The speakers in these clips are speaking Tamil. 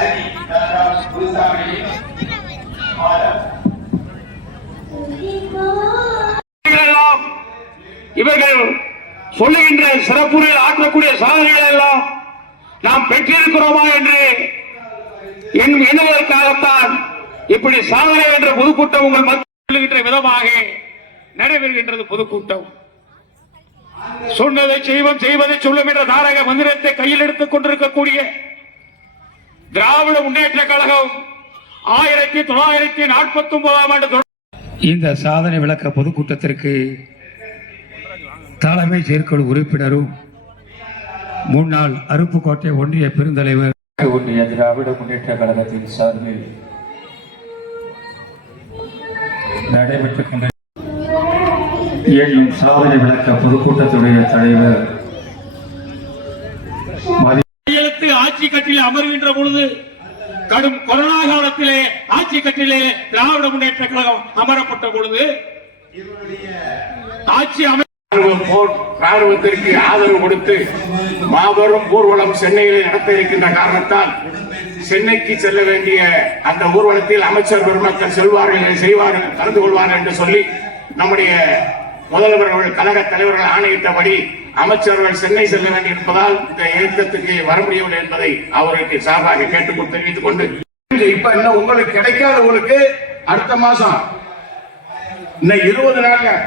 அருவி டாக்டர் குருசாமி மாதம் எல்லாம் இவர்கள் சொல்லுகின்ற சிறப்புரையில் ஆற்றக்கூடிய சாதனைகளை எல்லாம் நாம் பெற்றிருக்கிறோமா என்று எண்ணுவதற்காகத்தான் இப்படி சாதனை என்ற பொதுக்கூட்டம் உங்கள் மத்தியில் விதமாக நடைபெறுகின்றது பொதுக்கூட்டம். சொன்னதை செய்வன் செய்வதை சொல்லும் என்ற நாடக மந்திரத்தை கையில் எடுத்துக் கொண்டிருக்கக்கூடிய திராவிட முன்னேற்ற கழகம் ஆயிரத்தி தொள்ளாயிரத்தி நாற்பத்தி ஒன்பதாம் ஆண்டு இந்த சாதனை விளக்க பொதுக்கூட்டத்திற்கு தலைமை செயற்குழு உறுப்பினரும் முன்னாள் அருப்புக்கோட்டை ஒன்றிய பெருந்தலைவர் ஒன்றிய திராவிட முன்னேற்ற கழகத்தின் சார்பில் நடைபெற்றுக் கொண்ட எண்ணும் சாதனை விளக்க பொதுக்கூட்டத்துடைய தலைவர் ஆட்சி அமர்கின்ற பொழுது கடும் கொரோனா காலத்திலே ஆட்சி கட்டிலே திராவிட முன்னேற்ற கழகம் அமரப்பட்ட பொழுது ஆட்சி அமை ராணுவத்திற்கு ஆதரவு கொடுத்து மாபெரும் ஊர்வலம் சென்னையில் நடத்த இருக்கின்ற காரணத்தால் சென்னைக்கு செல்ல வேண்டிய அந்த ஊர்வலத்தில் அமைச்சர் பெருமக்கள் செல்வார்கள் செய்வார்கள் கலந்து கொள்வார்கள் என்று சொல்லி நம்முடைய முதல்வர்கள் கழக தலைவர்கள் ஆணையிட்டபடி அமைச்சர்கள் சென்னை செல்ல வேண்டியிருப்பதால் இந்த இயக்கத்துக்கு வர முடியவில்லை என்பதை அவருக்கு சார்பாக கேட்டுக் தெரிவித்துக் கொண்டு. இப்ப இன்னும் உங்களுக்கு கிடைக்காதவங்களுக்கு அடுத்த மாசம். இன்னும் இருபது நாள்ல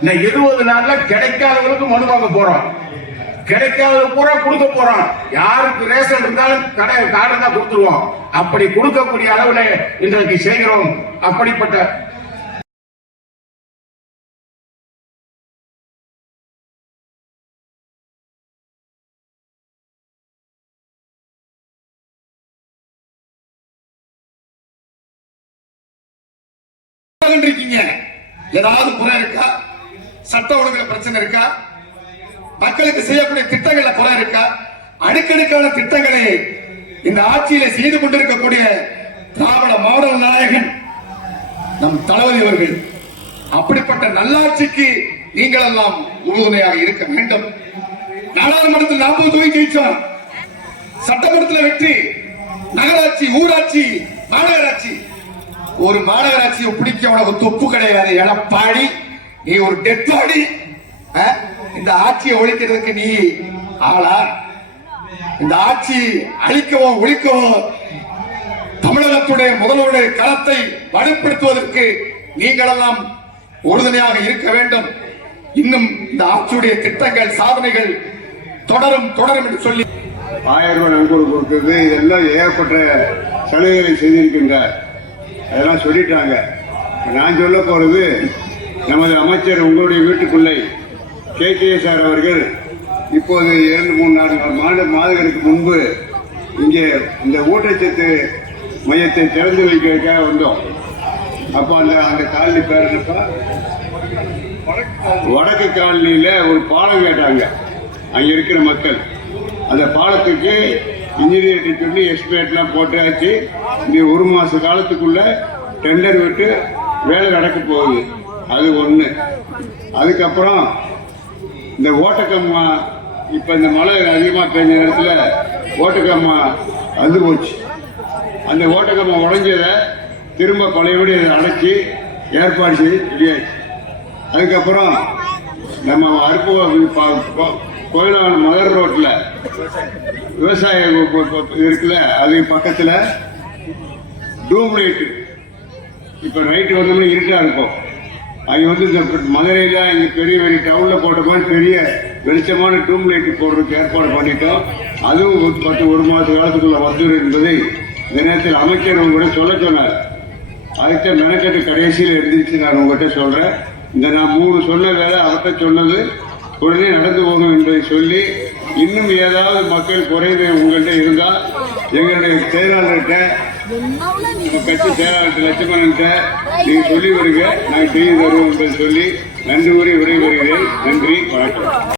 இன்னும் இருபது நாள்ல கிடைக்காதவங்களுக்கு மனு வாங்க போறோம். கிடைக்காத பூரா கொடுக்க போறோம். யாருக்கு ரேஷன் இருந்தாலும் கடை கார்டு தான் கொடுத்துருவோம். அப்படி கொடுக்கக்கூடிய அளவுல இன்றைக்கு செய்கிறோம். அப்படிப்பட்ட இருக்கீங்க ஏதாவது குறை இருக்கா? சட்ட ஒழுங்குல பிரச்சனை இருக்கா? மக்களுக்கு செய்யக்கூடிய திட்டங்கள்ல குறை இருக்கா? அடுக்கடுக்கான திட்டங்களை இந்த ஆட்சியில செய்து கொண்டிருக்கக்கூடிய திராவிட மாடல் நாயகன் நம் தளபதி அவர்கள் அப்படிப்பட்ட நல்லாட்சிக்கு நீங்கள் எல்லாம் உறுதுணையாக இருக்க வேண்டும். நாடாளுமன்றத்தில் நாற்பது தொகை ஜெயிச்சோம். சட்டமன்றத்தில் வெற்றி நகராட்சி ஊராட்சி மாநகராட்சி. ஒரு மாநகராட்சியை பிடிக்க உனக்கு தொப்பு கிடையாது. எடப்பாடி நீ ஒரு டெட்பாடி இந்த ஆட்சியை ஒழிக்கிறதுக்கு நீ ஆளா இந்த ஆட்சி அழிக்கவோ ஒழிக்கவோ தமிழகத்துடைய முதல்வருடைய களத்தை வலுப்படுத்துவதற்கு நீங்களெல்லாம் உறுதுணையாக இருக்க வேண்டும். இன்னும் இந்த ஆட்சியுடைய திட்டங்கள் சாதனைகள் தொடரும் தொடரும் என்று சொல்லி ஆயிரம் ரூபாய் நண்பர்கள் கொடுக்கிறது இதெல்லாம் ஏகப்பட்ட சலுகைகளை செய்திருக்கின்றார். அதெல்லாம் சொல்லிட்டாங்க. நான் சொல்ல போகிறது நமது அமைச்சர் உங்களுடைய வீட்டுக்குள்ளே கே. கே. சார் அவர்கள் இப்போது இரண்டு மூணு நாலு மாத மாதங்களுக்கு முன்பு இங்கே இந்த ஊட்டச்சத்து மையத்தை திறந்து வைக்கிறதுக்காக வந்தோம். அப்போ அந்த அந்த காலனி பேர் என்னப்பா? வடக்கு காலனியில் ஒரு பாலம் கேட்டாங்க. அங்கே இருக்கிற மக்கள். அந்த பாலத்துக்கு இன்ஜினியர்கிட்ட சொல்லி எஸ்டிமேட்லாம் போட்டாச்சு. இனி ஒரு மாத காலத்துக்குள்ள டெண்டர் விட்டு வேலை நடக்க போகுது. அது ஒன்று அதுக்கப்புறம் இந்த ஓட்டக்கம்மா இப்போ இந்த மழை அதிகமாக பெஞ்ச நேரத்தில் ஓட்டக்கம்மா வந்து போச்சு. அந்த ஓட்டக்கம்மா உடஞ்சதை திரும்ப பழையபடி அதை அடைச்சி ஏற்பாடு செய்து ரெடியாச்சு அதுக்கப்புறம் நம்ம அருப்பு கோயிலான மதர் ரோட்டில் விவசாய இருக்குல்ல அது பக்கத்தில் டூம் லைட் இப்ப நைட்டு வந்தோம்னா இருட்டாக இருக்கும். அது வந்து இந்த மதுரையில இங்கே பெரிய பெரிய டவுனில் போட்ட மாதிரி பெரிய வெளிச்சமான டூம் போடுறதுக்கு ஏற்பாடு பண்ணிட்டோம். அதுவும் ஒரு பத்து ஒரு மாத காலத்துக்குள்ள வந்துடும் என்பதை இந்த நேரத்தில் அமைச்சர் உங்ககிட்ட சொல்ல சொன்னார். அதுக்கு மெனக்கட்டு கடைசியில் இருந்துச்சு நான் உங்ககிட்ட சொல்கிறேன் இந்த நான் மூணு சொன்ன வேலை அவர்கிட்ட சொன்னது உடனே நடந்து போகணும் என்பதை சொல்லி இன்னும் ஏதாவது மக்கள் குறைந்து உங்கள்கிட்ட இருந்தால் எங்களுடைய செயலாளர்கிட்ட கட்சி செயலாளர் லட்சுமணன்கிட்ட நீங்கள் சொல்லி வருங்க நாங்கள் செய்து தருவோம் என்று சொல்லி நன்றி கூறி விடைபெறுகிறேன். நன்றி வணக்கம்.